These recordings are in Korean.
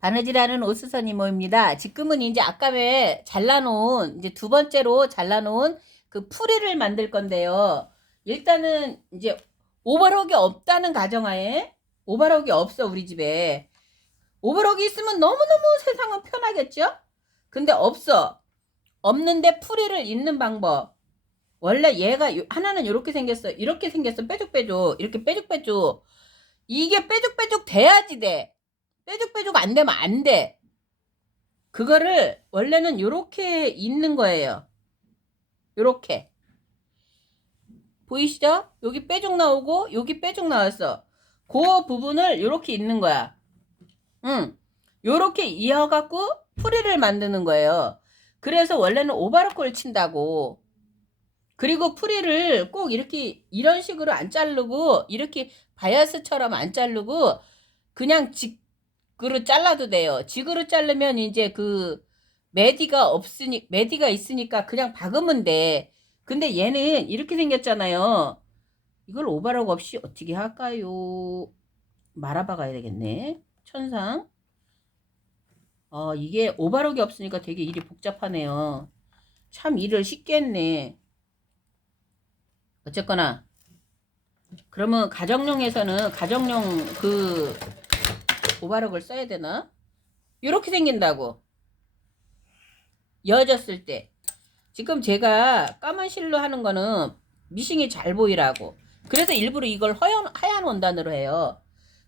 바느질하는 오수선 이모입니다. 지금은 이제 아까 왜 잘라놓은 이제 두 번째로 잘라놓은 그 풀이를 만들 건데요. 일단은 이제 오버록이 없다는 가정하에 오버록이 없어 우리 집에. 오버록이 있으면 너무너무 세상은 편하겠죠? 근데 없어. 없는데 풀이를 잇는 방법. 원래 얘가 하나는 이렇게 생겼어. 이렇게 생겼어. 빼죽빼죽. 이렇게 빼죽빼죽. 이게 빼죽빼죽 돼야지 돼. 빼죽빼죽 안 되면 안 돼. 그거를 원래는 요렇게 있는 거예요. 요렇게. 보이시죠? 여기 빼죽 나오고 여기 빼죽 나왔어. 그 부분을 요렇게 있는 거야. 요렇게 이어갖고 풀이를 만드는 거예요. 그래서 원래는 오바로코를 친다고. 그리고 풀이를 꼭 이렇게 이런 식으로 안 자르고 이렇게 바이아스처럼 안 자르고 그냥 직으로 잘라도 돼요. 직으로 자르면 이제 그 매디가 있으니까 그냥 박으면 돼. 근데 얘는 이렇게 생겼잖아요. 이걸 오바락 없이 어떻게 할까요? 말아박아야 되겠네. 천상. 이게 오바락이 없으니까 되게 일이 복잡하네요. 참 일을 쉽게 했네. 어쨌거나 그러면 가정용에서는 가정용 그 오바락을 써야 되나? 이렇게 생긴다고. 여졌을 때. 지금 제가 까만 실로 하는 거는 미싱이 잘 보이라고. 그래서 일부러 이걸 하얀 원단으로 해요.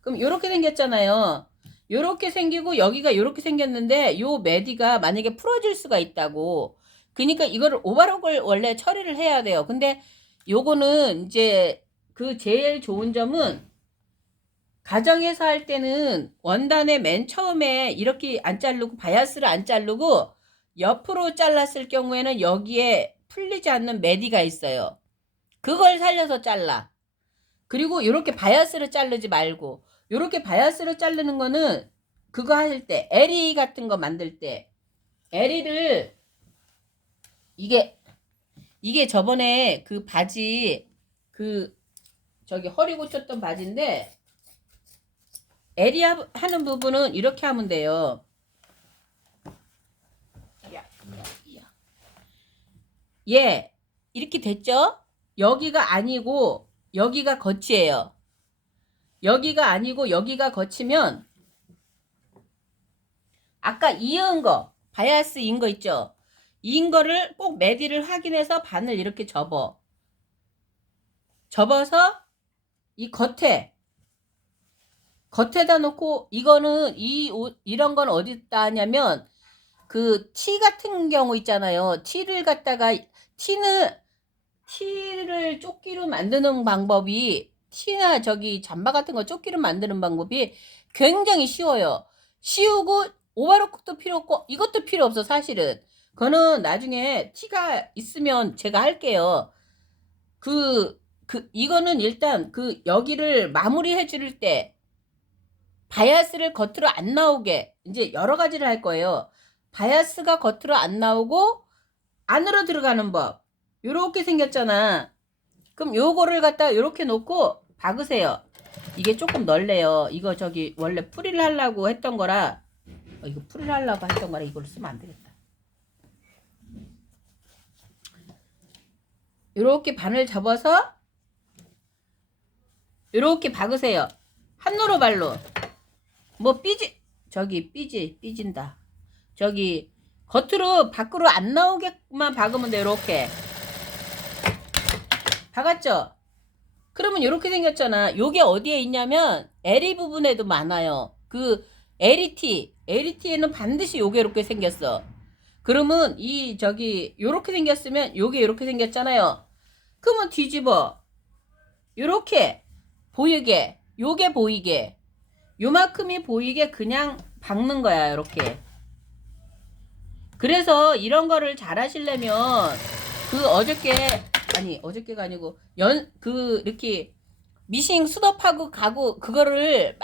그럼 이렇게 생겼잖아요. 요렇게 생기고 여기가 요렇게 생겼는데 요 매디가 만약에 풀어질 수가 있다고. 그러니까 이거를 오바록을 원래 처리를 해야 돼요. 근데 요거는 이제 그 제일 좋은 점은 가정에서 할 때는 원단에 맨 처음에 이렇게 안 자르고 바이아스를 안 자르고 옆으로 잘랐을 경우에는 여기에 풀리지 않는 매디가 있어요. 그걸 살려서 잘라. 그리고 이렇게 바이아스를 자르지 말고 이렇게 바이아스를 자르는 거는 그거 할 때 에리 같은 거 만들 때 에리를 이게 저번에 그 바지 그 저기 허리 고쳤던 바지인데 에리 하는 부분은 이렇게 하면 돼요. 예, 이렇게 됐죠? 여기가 아니고 여기가 겉이에요. 여기가 아니고 여기가 겉이면 아까 이은 거 바이아스 인 거 있죠? 이은 거를 꼭 매디를 확인해서 반을 이렇게 접어서 이 겉에다 놓고 이거는 이런 건 어디다 하냐면 그 티 같은 경우 있잖아요. 티를 조끼로 만드는 방법이 티나 저기 잠바 같은 거 조끼로 만드는 방법이 굉장히 쉬워요. 쉬우고 오바로크도 필요 없고 이것도 필요 없어 사실은. 그거는 나중에 티가 있으면 제가 할게요. 이거는 일단 그 여기를 마무리해 줄 때 바이아스를 겉으로 안 나오게 이제 여러 가지를 할 거예요. 바이아스가 겉으로 안 나오고 안으로 들어가는 법. 요렇게 생겼잖아. 그럼 요거를 갖다 요렇게 놓고 박으세요. 이게 조금 넓네요. 이거 저기 원래 풀이를 하려고 했던 거라 이거 풀이를 하려고 했던 거라 이걸 쓰면 안 되겠다. 요렇게 반을 접어서 요렇게 박으세요. 한노로 발로. 뭐 삐진다. 저기 겉으로 밖으로 안 나오게만 박으면 돼. 요렇게 박았죠? 그러면 요렇게 생겼잖아. 요게 어디에 있냐면 에리 부분에도 많아요. 그 에리티에는 반드시 요게 이렇게 생겼어. 그러면 이 저기 요렇게 생겼으면 요게 요렇게 생겼잖아요. 그러면 뒤집어 요렇게 보이게 요게 보이게 요만큼이 보이게 그냥 박는 거야. 요렇게. 그래서 이런 거를 잘 하시려면 어저께가 아니고 이렇게 미싱 수업하고 가고 그거를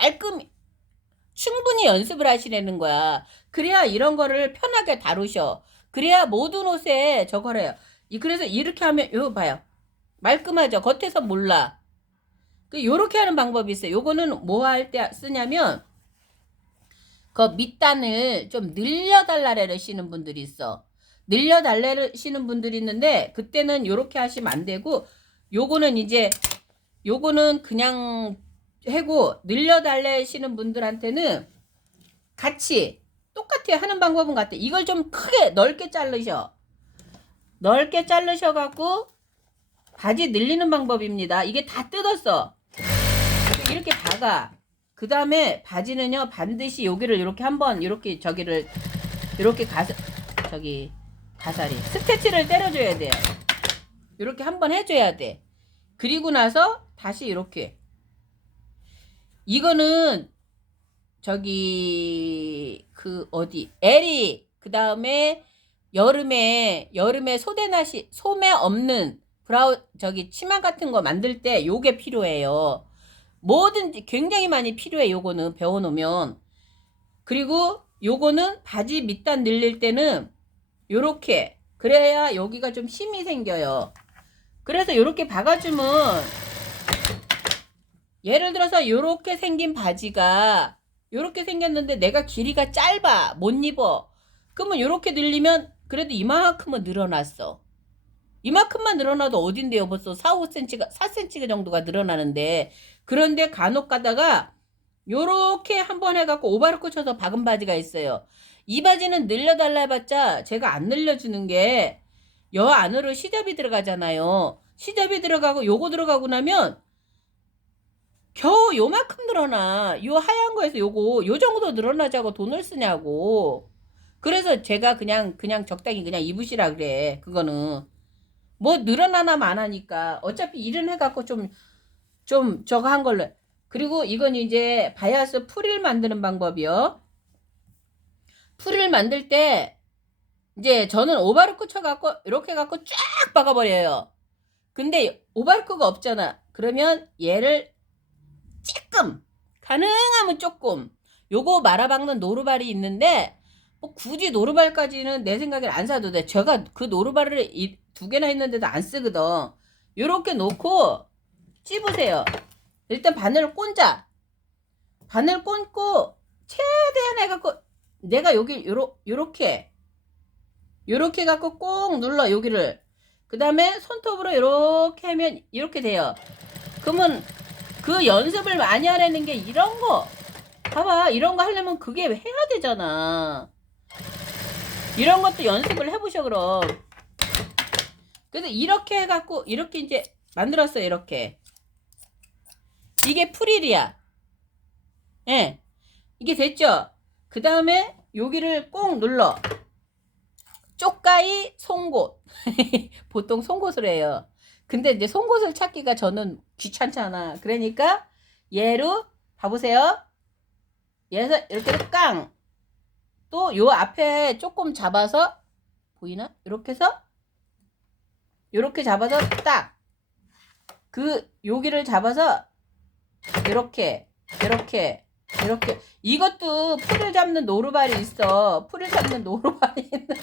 충분히 연습을 하시라는 거야. 그래야 이런 거를 편하게 다루셔. 그래야 모든 옷에 저걸 해요. 그래서 이렇게 하면 이거 봐요. 말끔하죠. 겉에서 몰라. 요렇게 하는 방법이 있어요. 요거는 뭐 할 때 쓰냐면 그 밑단을 좀 늘려달라시는 분들이 있어. 늘려달라시는 분들이 있는데 그때는 요렇게 하시면 안 되고 요거는 이제 요거는 그냥 하고 늘려달라시는 분들한테는 같이 똑같이 하는 방법은 같아. 이걸 좀 크게 넓게 자르셔. 넓게 자르셔갖고 바지 늘리는 방법입니다. 이게 다 뜯었어. 이렇게 박아. 그 다음에 바지는요 반드시 여기를 이렇게 한번 이렇게 저기를 이렇게 가사리 스태치를 때려줘야 돼요. 이렇게 한번 해줘야 돼. 그리고 나서 다시 이렇게. 이거는 저기 그 어디 에리 그 다음에 여름에 소매 없는 저기 치마 같은 거 만들 때 요게 필요해요. 뭐든지 굉장히 많이 필요해. 요거는 배워놓으면. 그리고 요거는 바지 밑단 늘릴 때는 요렇게 그래야 여기가 좀 힘이 생겨요. 그래서 요렇게 박아주면 예를 들어서 요렇게 생긴 바지가 요렇게 생겼는데 내가 길이가 짧아 못 입어. 그러면 요렇게 늘리면 그래도 이만큼은 늘어났어. 이만큼만 늘어나도 어딘데요. 벌써 4cm 4cm 정도가 늘어나는데. 그런데 간혹 가다가 요렇게 한번 해갖고 오바르크 쳐서 박은 바지가 있어요. 이 바지는 늘려달라 해봤자 제가 안 늘려주는 게 여 안으로 시접이 들어가잖아요. 시접이 들어가고 요거 들어가고 나면 겨우 요만큼 늘어나. 요 하얀 거에서 요거 요 정도 늘어나자고 돈을 쓰냐고. 그래서 제가 그냥 적당히 그냥 입으시라 그래. 그거는 뭐 늘어나나 마나니까 어차피 일은 해갖고 좀 저거 한 걸로. 그리고 이건 이제 바이아스 프릴 만드는 방법이요. 프릴 만들 때 이제 저는 오바르크 쳐갖고 이렇게 해갖고 쫙 박아버려요. 근데 오바르크가 없잖아. 그러면 얘를 조금 가능하면 조금 요거 말아박는 노루발이 있는데 뭐 굳이 노루발까지는 내 생각엔 안 사도 돼. 제가 그 노루발을 2개나 했는데도 안 쓰거든. 요렇게 놓고 찝으세요. 일단 바늘을 꽂자. 바늘 꽂고 최대한 해갖고 내가 여기 요렇게 해갖고 꼭 눌러 여기를. 그 다음에 손톱으로 요렇게 하면 이렇게 돼요. 그러면 그 연습을 많이 하라는 게 이런 거. 봐봐. 이런 거 하려면 그게 해야 되잖아. 이런 것도 연습을 해보셔 그럼. 그래서 이렇게 해갖고 이렇게 이제 만들었어요. 이렇게. 이게 프릴이야. 예. 이게 됐죠? 그 다음에 여기를 꼭 눌러. 쪽가이 송곳. 보통 송곳을 해요. 근데 이제 송곳을 찾기가 저는 귀찮잖아. 그러니까 얘로 봐보세요. 얘에서 이렇게 깡. 또 요 앞에 조금 잡아서 보이나? 이렇게 해서 이렇게 잡아서 딱. 여기를 잡아서 이렇게 이것도 풀을 잡는 노루발이 있어. 풀을 잡는 노루발이 있는데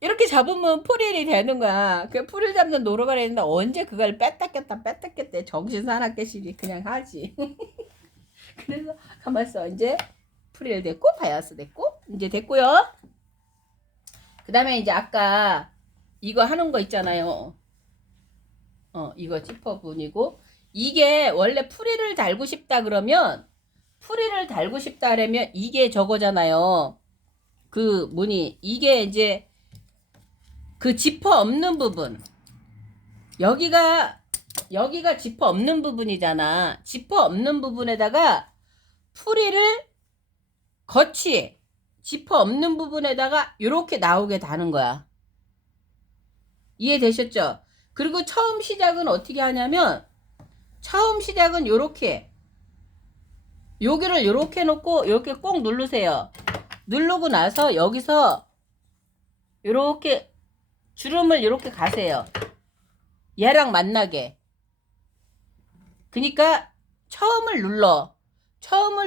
이렇게 잡으면 풀일이 되는 거야. 그 풀을 잡는 노루발이 있는데 언제 그걸 뺐다 꼈다 정신 사납게시리 그냥 하지. 그래서 가만있어. 이제 풀일 됐고 바이아스 됐고 이제 됐고요. 그 다음에 이제 아까 이거 하는 거 있잖아요. 이거 지퍼분이고 이게 원래 풀이를 달고 싶다 그러면 이게 저거잖아요. 이게 이제 그 지퍼 없는 부분. 여기가 지퍼 없는 부분이잖아. 지퍼 없는 부분에다가 풀이를 지퍼 없는 부분에다가 이렇게 나오게 다는 거야. 이해되셨죠? 그리고 처음 시작은 어떻게 하냐면 요렇게 여기를 요렇게 놓고 이렇게 꼭 누르세요. 누르고 나서 여기서 요렇게 주름을 요렇게 가세요. 얘랑 만나게. 그러니까 처음을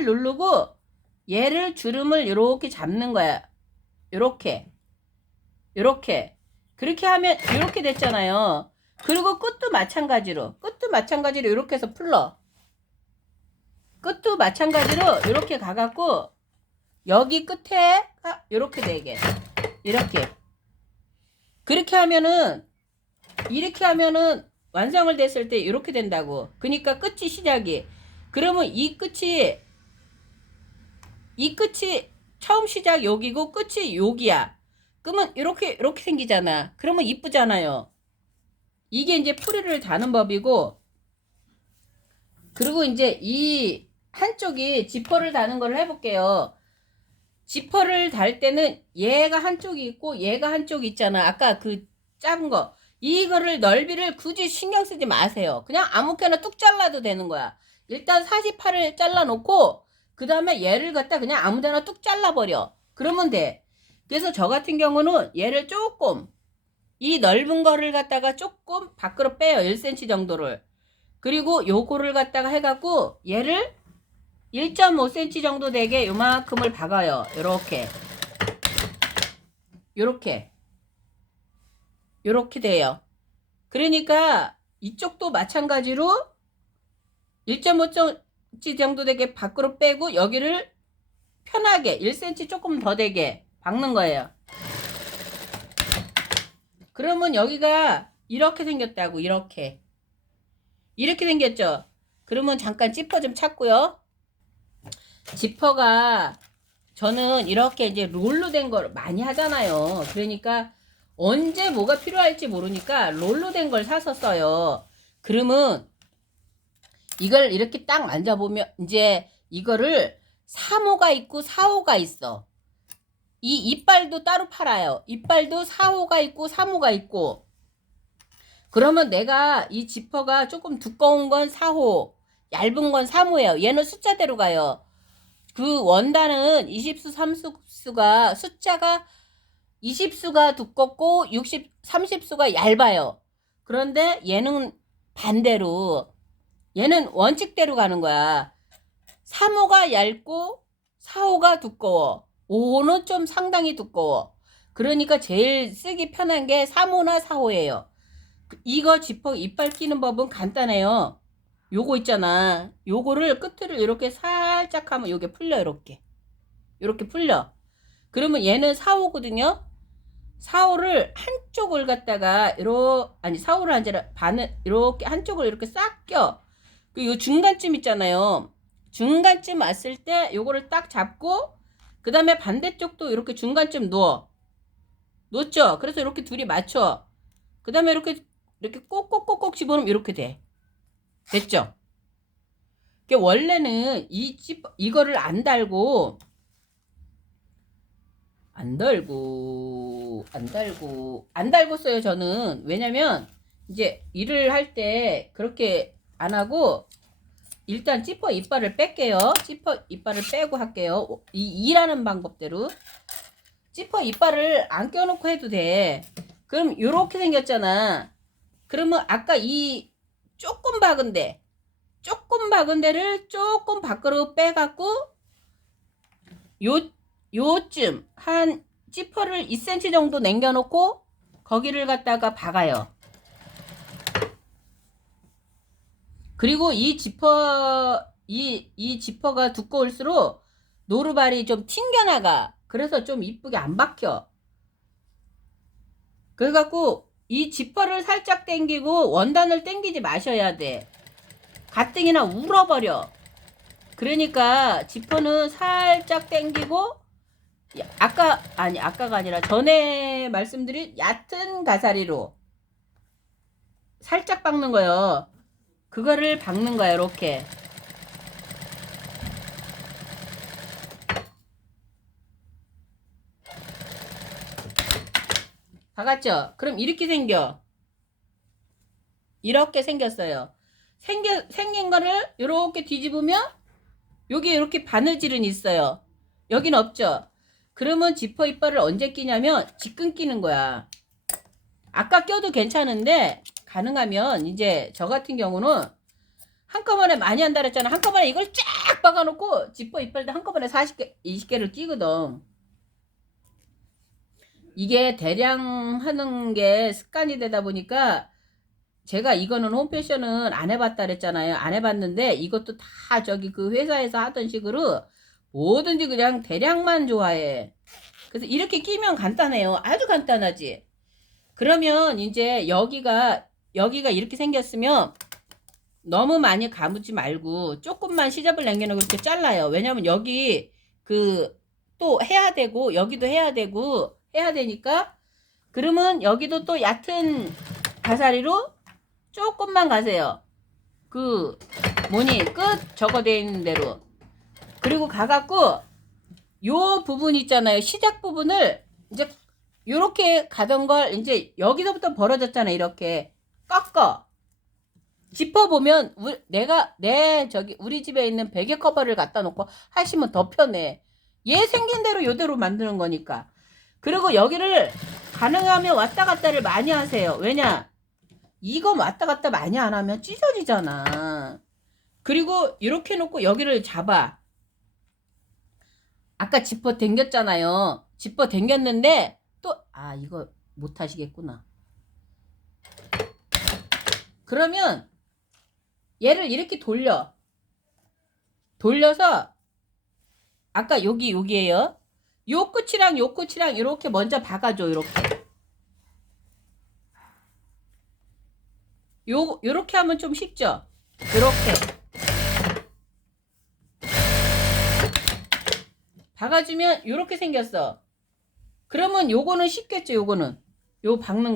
누르고 얘를 주름을 요렇게 잡는 거야. 요렇게 그렇게 하면 요렇게 됐잖아요. 그리고 끝도 마찬가지로 이렇게 해서 풀러. 끝도 마찬가지로 이렇게 가갖고 여기 끝에 이렇게 되게 이렇게 그렇게 하면은 이렇게 하면은 완성을 됐을 때 이렇게 된다고. 그러니까 끝이 시작이. 그러면 이 끝이 처음 시작 여기고 끝이 여기야. 그러면 이렇게 생기잖아. 그러면 이쁘잖아요. 이게 이제 풀이를 다는 법이고, 그리고 이제 이 한쪽이 지퍼를 다는 걸 해볼게요. 지퍼를 달 때는 얘가 한쪽이 있고 얘가 한쪽이 있잖아. 아까 그 작은 거. 이거를 넓이를 굳이 신경 쓰지 마세요. 그냥 아무렇게나 뚝 잘라도 되는 거야. 일단 48을 잘라놓고 그 다음에 얘를 갖다 그냥 아무데나 뚝 잘라버려. 그러면 돼. 그래서 저 같은 경우는 얘를 조금 이 넓은 거를 갖다가 조금 밖으로 빼요. 1cm 정도를. 그리고 요거를 갖다가 해갖고 얘를 1.5cm 정도 되게 요만큼을 박아요. 요렇게 돼요. 그러니까 이쪽도 마찬가지로 1.5cm 정도 되게 밖으로 빼고 여기를 편하게 1cm 조금 더 되게 박는 거예요. 그러면 여기가 이렇게 생겼다고. 이렇게 생겼죠. 그러면 잠깐 지퍼 좀 찾고요. 지퍼가 저는 이렇게 이제 롤로 된 걸 많이 하잖아요. 그러니까 언제 뭐가 필요할지 모르니까 롤로 된 걸 사서 써요. 그러면 이걸 이렇게 딱 만져보면 이제 이거를 3호가 있고 4호가 있어. 이 이빨도 따로 팔아요. 이빨도 4호가 있고 3호가 있고. 그러면 내가 이 지퍼가 조금 두꺼운 건 4호, 얇은 건 3호예요. 얘는 숫자대로 가요. 그 원단은 20수, 30수가 숫자가 20수가 두껍고 30수가 얇아요. 그런데 얘는 반대로 얘는 원칙대로 가는 거야. 3호가 얇고 4호가 두꺼워. 5호는 좀 상당히 두꺼워. 그러니까 제일 쓰기 편한 게 3호나 4호예요. 이거 지퍼 이빨 끼는 법은 간단해요. 요거 있잖아. 요거를 끝을 이렇게 살짝 하면 요게 풀려. 이렇게 풀려. 그러면 얘는 4호거든요. 4호를 한쪽을 갖다가 아니 4호를 아니라 반을 이렇게 한쪽을 이렇게 싹 껴. 요 중간쯤 있잖아요. 중간쯤 왔을 때 요거를 딱 잡고 그 다음에 반대쪽도 이렇게 중간쯤 놓죠. 그래서 이렇게 둘이 맞춰. 그 다음에 이렇게 꼭꼭꼭꼭 집어넣으면 이렇게 돼. 됐죠? 원래는 이거를 안 달고 써요, 저는. 왜냐면 이제 일을 할 때 그렇게 안 하고 일단 지퍼 이빨을 뺄게요. 지퍼 이빨을 빼고 할게요. 일하는 방법대로. 지퍼 이빨을 안 껴놓고 해도 돼. 그럼 요렇게 생겼잖아. 그러면 아까 이 조금 박은 데를 조금 밖으로 빼갖고 요쯤 한 지퍼를 2cm 정도 남겨놓고 거기를 갖다가 박아요. 그리고 이 지퍼가 두꺼울수록 노루발이 좀 튕겨나가. 그래서 좀 이쁘게 안 박혀. 그래갖고 이 지퍼를 살짝 당기고 원단을 당기지 마셔야 돼. 가뜩이나 울어버려. 그러니까 지퍼는 살짝 당기고 아까가 아니라 전에 말씀드린 얕은 가사리로 살짝 박는 거예요. 그거를 박는 거야. 이렇게. 박았죠? 그럼 이렇게 이렇게 생겼어요. 생긴 거를 이렇게 뒤집으면 여기 이렇게 바느질은 있어요. 여긴 없죠? 그러면 지퍼 이빨을 언제 끼냐면 지금 끼는 거야. 아까 껴도 괜찮은데 가능하면 이제 저 같은 경우는 한꺼번에 많이 한다 그랬잖아. 한꺼번에 이걸 쫙 박아놓고 지퍼 이빨도 한꺼번에 40개, 20개를 끼거든. 이게 대량 하는 게 습관이 되다 보니까 제가 이거는 홈패션은 안 해봤다 그랬잖아요. 안 해봤는데 이것도 다 저기 그 회사에서 하던 식으로 뭐든지 그냥 대량만 좋아해. 그래서 이렇게 끼면 간단해요. 아주 간단하지. 그러면 이제 여기가 이렇게 생겼으면 너무 많이 감지 말고 조금만 시접을 남겨놓고 이렇게 잘라요. 왜냐면 여기 그 또 해야 되고 여기도 해야 되고 해야 되니까 그러면 여기도 또 얕은 가사리로 조금만 가세요. 그 뭐니 끝 적어져 있는 대로. 그리고 가갖고 요 부분 있잖아요. 시작 부분을 이제 요렇게 가던 걸 이제 여기서부터 벌어졌잖아요. 이렇게 꺾어. 짚어보면 내가 저기 우리 집에 있는 베개 커버를 갖다 놓고 하시면 더 편해. 얘 생긴 대로 요대로 만드는 거니까. 그리고 여기를 가능하면 왔다 갔다를 많이 하세요. 왜냐? 이거 왔다 갔다 많이 안 하면 찢어지잖아. 그리고 이렇게 놓고 여기를 잡아. 아까 지퍼 당겼잖아요. 지퍼 당겼는데 또 이거 못 하시겠구나. 그러면 얘를 이렇게 돌려서 아까 여기에요. 요 끝이랑 요 끝이랑 이렇게 먼저 박아줘. 요렇게 하면 좀 쉽죠? 요렇게 박아주면 요렇게 생겼어. 그러면 요거는 쉽겠죠? 요 박는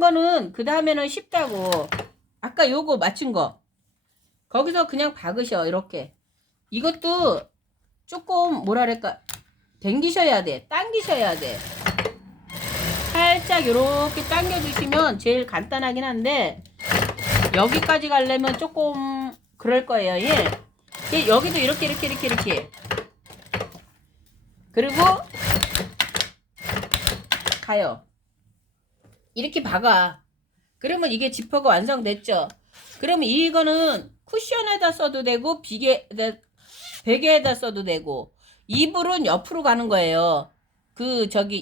거는 그 다음에는 쉽다고. 아까 요거 맞춘 거 거기서 그냥 박으셔. 이렇게 이것도 조금 뭐랄까 당기셔야 돼. 당기셔야 돼. 살짝 이렇게 당겨주시면 제일 간단하긴 한데 여기까지 가려면 조금 그럴 거예요. 예. 여기도 이렇게 그리고 가요. 이렇게 박아. 그러면 이게 지퍼가 완성됐죠. 그러면 이거는 쿠션에다 써도 되고 베개에다 써도 되고 이불은 옆으로 가는 거예요.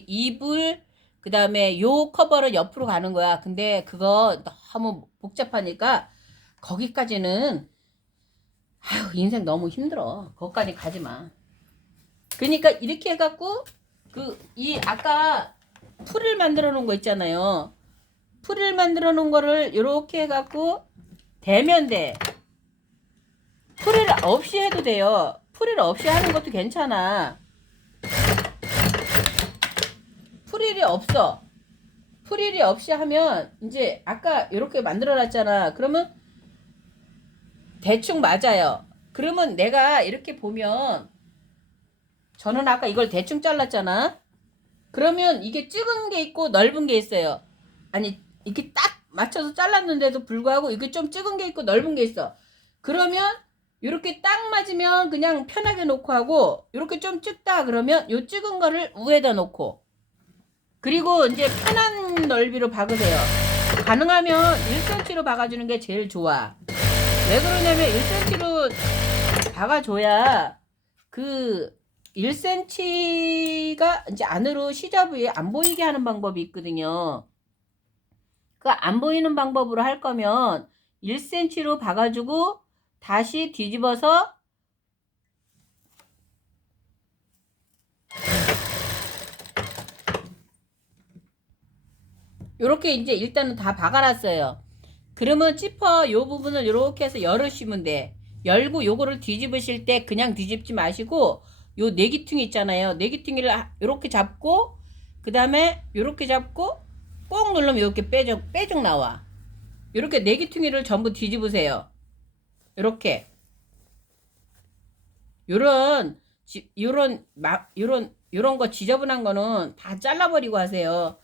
이불 그 다음에 요 커버를 옆으로 가는 거야. 근데 그거 너무 복잡하니까 거기까지는 인생 너무 힘들어. 거기까지 가지 마. 그러니까 이렇게 해갖고 아까 풀을 만들어 놓은 거 있잖아요. 풀을 만들어 놓은 거를 이렇게 해갖고 대면 돼. 풀을 없이 해도 돼요. 풀을 없이 하는 것도 괜찮아. 풀일이 없어. 풀일이 없이 하면 이제 아까 이렇게 만들어 놨잖아. 그러면 대충 맞아요. 그러면 내가 이렇게 보면 저는 아까 이걸 대충 잘랐잖아. 그러면 이게 작은 게 있고 넓은 게 있어요. 아니 이렇게 딱 맞춰서 잘랐는데도 불구하고 이게 좀 작은 게 있고 넓은 게 있어. 그러면 이렇게 딱 맞으면 그냥 편하게 놓고 하고 이렇게 좀 좁다 그러면 요 작은 거를 위에다 놓고 그리고 이제 편한 넓이로 박으세요. 가능하면 1cm로 박아주는 게 제일 좋아. 왜 그러냐면 1cm로 박아줘야 그 1cm가 이제 안으로 시접이 안 보이게 하는 방법이 있거든요. 그 안 보이는 방법으로 할 거면 1cm로 박아주고 다시 뒤집어서 요렇게 이제 일단은 다 박아놨어요. 그러면 지퍼 요 부분을 요렇게 해서 열으시면 돼. 열고 요거를 뒤집으실 때 그냥 뒤집지 마시고 요 내기퉁이 있잖아요. 내기퉁이를 요렇게 잡고 그 다음에 요렇게 잡고 꼭 누르면 이렇게 빼쭉 나와. 요렇게 내기퉁이를 전부 뒤집으세요. 요렇게 요런 거 지저분한 거는 다 잘라버리고 하세요.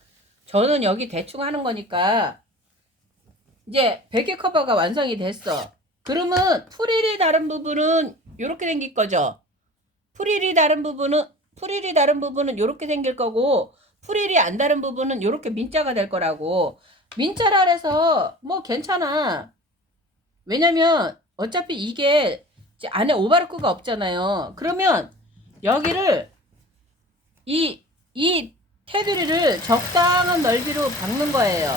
저는 여기 대충 하는 거니까 이제 베개 커버가 완성이 됐어. 그러면 프릴이 다른 부분은 요렇게 생길 거죠. 프릴이 다른 부분은 요렇게 생길 거고 프릴이 안 다른 부분은 요렇게 민자가 될 거라고. 민자라 해서 뭐 괜찮아. 왜냐면 어차피 이게 안에 오바르크가 없잖아요. 그러면 여기를 이 테두리를 적당한 넓이로 박는 거예요.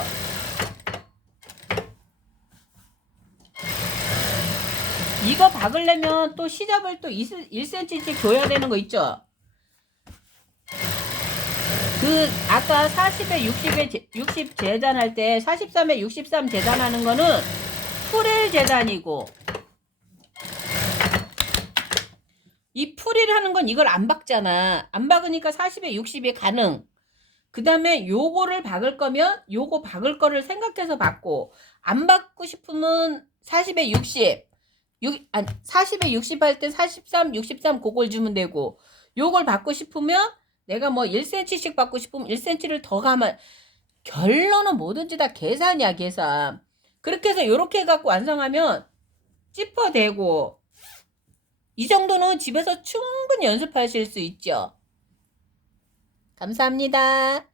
이거 박으려면 또 시접을 또 1cm씩 줘야 되는 거 있죠? 그 아까 40에 60 재단할 때 43에 63 재단하는 거는 풀일 재단이고, 이 풀일 하는 건 이걸 안 박잖아. 안 박으니까 40에 60이 가능. 그 다음에 요거를 박을 거면 요거 박을 거를 생각해서 박고, 안 박고 싶으면 40에 60 40에 60 할 때 43, 63 그걸 주면 되고, 요걸 받고 싶으면 내가 뭐 1cm씩 받고 싶으면 1cm를 더 가면, 결론은 뭐든지 다 계산이야, 계산. 그렇게 해서 요렇게 해갖고 완성하면 찌퍼대고, 이 정도는 집에서 충분히 연습하실 수 있죠. 감사합니다.